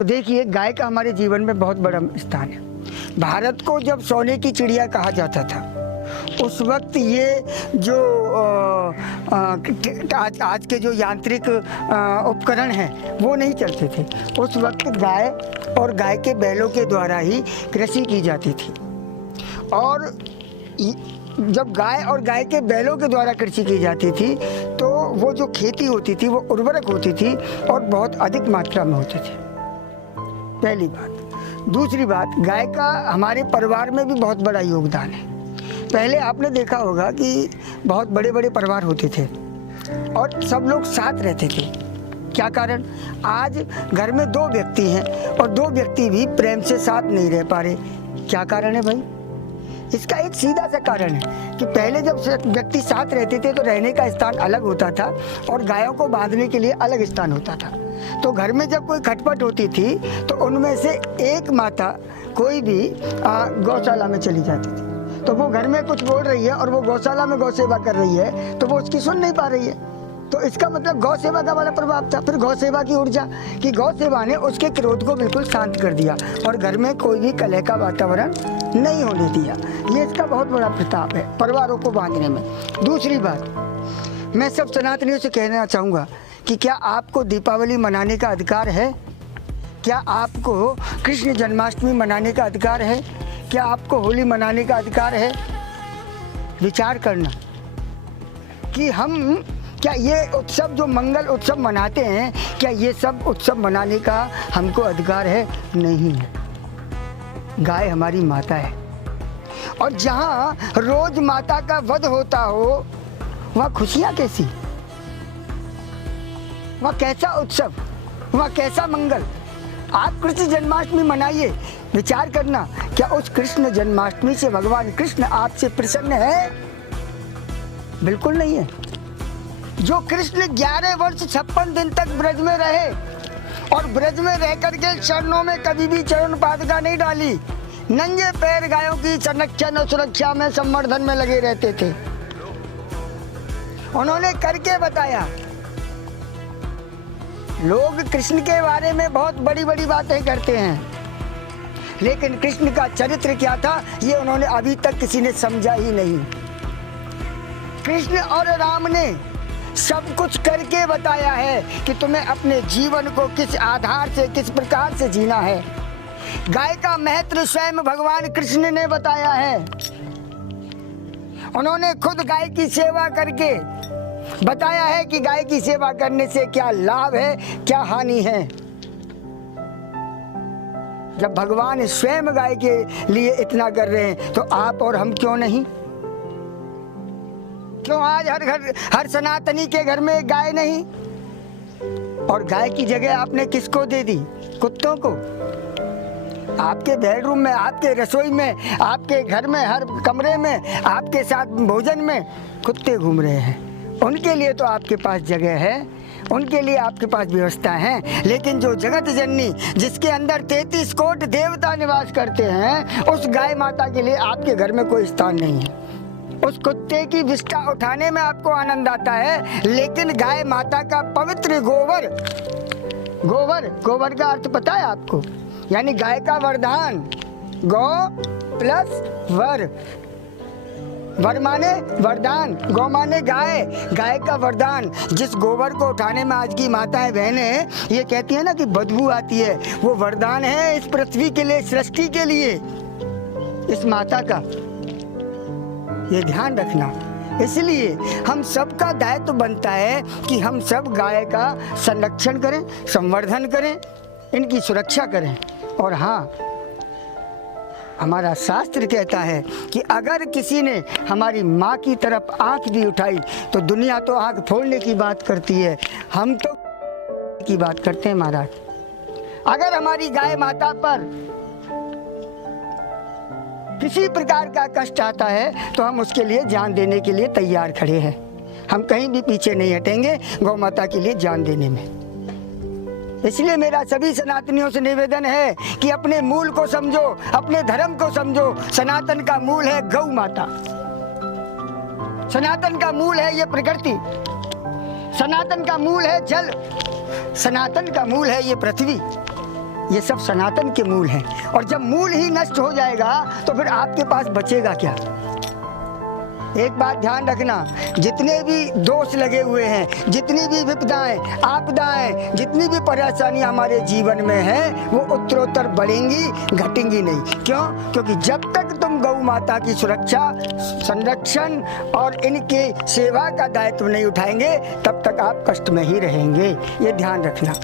देखिए, गाय का हमारे जीवन में बहुत बड़ा स्थान है। भारत को जब सोने की चिड़िया कहा जाता था, उस वक्त ये जो आज के जो यांत्रिक उपकरण हैं वो नहीं चलते थे। उस वक्त गाय और गाय के बैलों के द्वारा ही कृषि की जाती थी। और जब गाय और गाय के बैलों के द्वारा कृषि की जाती थी तो वो जो खेती होती थी वो उर्वरक होती थी और बहुत अधिक मात्रा में होती थी, पहली बात। दूसरी बात, गाय का हमारे परिवार में भी बहुत बड़ा योगदान है। पहले आपने देखा होगा कि बहुत बड़े बड़े परिवार होते थे और सब लोग साथ रहते थे। क्या कारण? आज घर में 2 व्यक्ति हैं और 2 व्यक्ति भी प्रेम से साथ नहीं रह पा रहे। क्या कारण है भाई? इसका एक सीधा सा कारण है कि पहले जब व्यक्ति साथ रहते थे तो रहने का स्थान अलग होता था और गायों को बांधने के लिए अलग स्थान होता था। तो घर में जब कोई खटपट होती थी तो उनमें से एक माता कोई भी गौशाला में चली जाती थी। तो वो घर में कुछ बोल रही है और वो गौशाला में गौ सेवा कर रही है तो वो उसकी सुन नहीं पा रही है। तो इसका मतलब गौ सेवा का बड़ा प्रभाव था। फिर गौ सेवा की ऊर्जा कि गौ सेवा ने उसके क्रोध को बिल्कुल शांत कर दिया और घर में कोई भी कलह का वातावरण नहीं होने दिया। ये इसका बहुत बड़ा प्रताप है परिवारों को बांधने में। दूसरी बात, मैं सब सनातनियों से कहना चाहूँगा कि क्या आपको दीपावली मनाने का अधिकार है? क्या आपको कृष्ण जन्माष्टमी मनाने का अधिकार है? क्या आपको होली मनाने का अधिकार है? विचार करना कि हम क्या ये उत्सव जो मंगल उत्सव मनाते हैं, क्या ये सब उत्सव मनाने का हमको अधिकार है? नहीं है। गाय हमारी माता है और जहाँ रोज माता का वध होता हो वहाँ खुशियाँ कैसी, वहाँ कैसा उत्सव, वहाँ कैसा मंगल। आप कृष्ण जन्माष्टमी मनाइए, विचार करना क्या उस कृष्ण जन्माष्टमी से भगवान कृष्ण आपसे प्रसन्न है? बिल्कुल नहीं है। जो कृष्ण 11 वर्ष 56 दिन तक ब्रज में रहे और ब्रज में रह करके चरणों में कभी भी चरण पादुका नहीं डाली, नंगे पैर गायों की संरक्षण और सुरक्षा में संवर्धन में लगे रहते थे। उन्होंने करके बताया। लोग कृष्ण के बारे में बहुत बड़ी बड़ी बातें करते हैं, लेकिन कृष्ण का चरित्र क्या था ये उन्होंने अभी तक किसी ने समझा ही नहीं। कृष्ण और राम ने सब कुछ करके बताया है कि तुम्हें अपने जीवन को किस आधार से, किस प्रकार से जीना है। गाय का महत्व स्वयं भगवान कृष्ण ने बताया है। उन्होंने खुद गाय की सेवा करके बताया है कि गाय की सेवा करने से क्या लाभ है, क्या हानि है। जब भगवान स्वयं गाय के लिए इतना कर रहे हैं तो आप और हम क्यों नहीं? क्यों आज हर सनातनी के घर में गाय नहीं? और गाय की जगह आपने किसको दे दी? कुत्तों को। आपके बेडरूम में, आपके रसोई में, आपके घर में, हर कमरे में, आपके साथ भोजन में कुत्ते घूम रहे हैं। उनके लिए तो आपके पास जगह है, उनके लिए आपके पास व्यवस्था है, लेकिन जो जगत जननी जिसके अंदर 33 कोटि देवता निवास करते हैं, उस गाय माता के लिए आपके घर में कोई स्थान नहीं है। उस कुत्ते की विष्ठा उठाने में आपको आनंद आता है, लेकिन गाय माता का पवित्र गोबर का अर्थ पता है आपको? यानी गाय का वरदान। गौ प्लस वर माने वरदान, गौ माने गाय, गाय का वरदान। जिस गोबर को उठाने में आज की माताएं बहनें ये कहती है ना कि बदबू आती है, वो वरदान है इस पृथ्वी के लिए, सृष्टि के लिए, इस माता का। ये ध्यान रखना। इसलिए हम सबका दायित्व बनता है कि हम सब गाय का संरक्षण करें, संवर्धन करें, इनकी सुरक्षा करें। और हाँ, हमारा शास्त्र कहता है कि अगर किसी ने हमारी माँ की तरफ आंख भी उठाई तो दुनिया तो आंख फोड़ने की बात करती है, हम तो की बात करते हैं महाराज। अगर हमारी गाय माता पर किसी प्रकार का कष्ट आता है तो हम उसके लिए जान देने के लिए तैयार खड़े हैं। हम कहीं भी पीछे नहीं हटेंगे गौ माता के लिए जान देने में। इसलिए मेरा सभी सनातनियों से निवेदन है कि अपने मूल को समझो, अपने धर्म को समझो। सनातन का मूल है गौ माता, सनातन का मूल है ये प्रकृति, सनातन का मूल है जल, सनातन का मूल है ये पृथ्वी। ये सब सनातन के मूल हैं। और जब मूल ही नष्ट हो जाएगा तो फिर आपके पास बचेगा क्या? एक बात ध्यान रखना, जितने भी दोष लगे हुए हैं, जितनी भी विपदाएं, आपदाएं, जितनी भी परेशानियां हमारे जीवन में हैं, वो उत्तरोत्तर बढ़ेंगी, घटेंगी नहीं। क्यों? क्योंकि जब तक तुम गौ माता की सुरक्षा, संरक्षण और इनके सेवा का दायित्व नहीं उठाएंगे, तब तक आप कष्ट में ही रहेंगे। ये ध्यान रखना।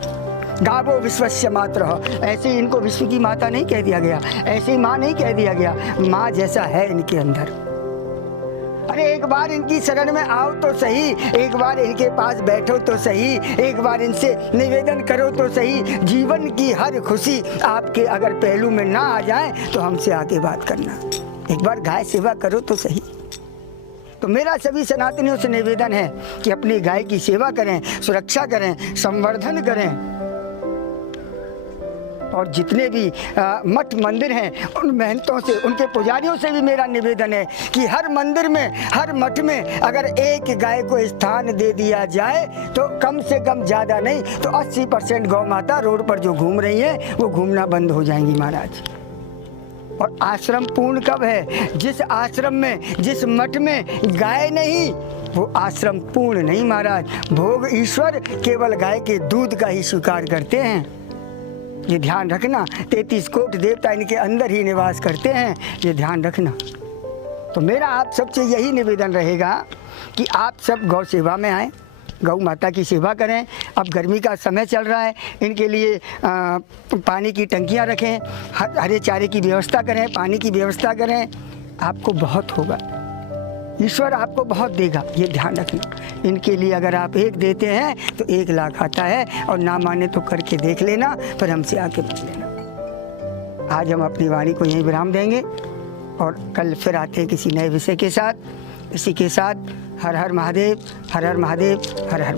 गावो विश्वस्य मातरः, ऐसे इनको विश्व की माता नहीं कह दिया गया, ऐसे माँ नहीं कह दिया गया, माँ जैसा है इनके अंदर। अरे एक बार इनकी शरण में आओ तो सही, एक बार इनके पास बैठो तो सही, एक बार इनसे निवेदन करो तो सही। जीवन की हर खुशी आपके अगर पहलू में ना आ जाए तो हमसे आके बात करना, एक बार गाय सेवा करो तो सही। तो मेरा सभी सनातनियों से निवेदन है कि अपनी गाय की सेवा करें, सुरक्षा करें, संवर्धन करें। और जितने भी मठ मंदिर हैं, उन महंतों से, उनके पुजारियों से भी मेरा निवेदन है कि हर मंदिर में, हर मठ में अगर एक गाय को स्थान दे दिया जाए तो कम से कम, ज़्यादा नहीं तो 80% गौ माता रोड पर जो घूम रही हैं वो घूमना बंद हो जाएंगी महाराज। और आश्रम पूर्ण कब है? जिस आश्रम में, जिस मठ में गाय नहीं, वो आश्रम पूर्ण नहीं महाराज। भोग ईश्वर केवल गाय के दूध का ही स्वीकार करते हैं। ये ध्यान रखना। 33 कोटि देवता इनके अंदर ही निवास करते हैं, ये ध्यान रखना। तो मेरा आप सबसे यही निवेदन रहेगा कि आप सब गौ सेवा में आएँ, गौ माता की सेवा करें। अब गर्मी का समय चल रहा है, इनके लिए पानी की टंकियां रखें, हरे चारे की व्यवस्था करें, पानी की व्यवस्था करें। आपको बहुत होगा, ईश्वर आपको बहुत देगा, ये ध्यान रखना। इनके लिए अगर आप एक देते हैं तो 1 लाख आता है, और ना माने तो करके देख लेना, फिर हमसे आके पूछ लेना। आज हम अपनी वाणी को यहीं विराम देंगे और कल फिर आते हैं किसी नए विषय के साथ। इसी के साथ हर हर महादेव, हर हर महादेव, हर हर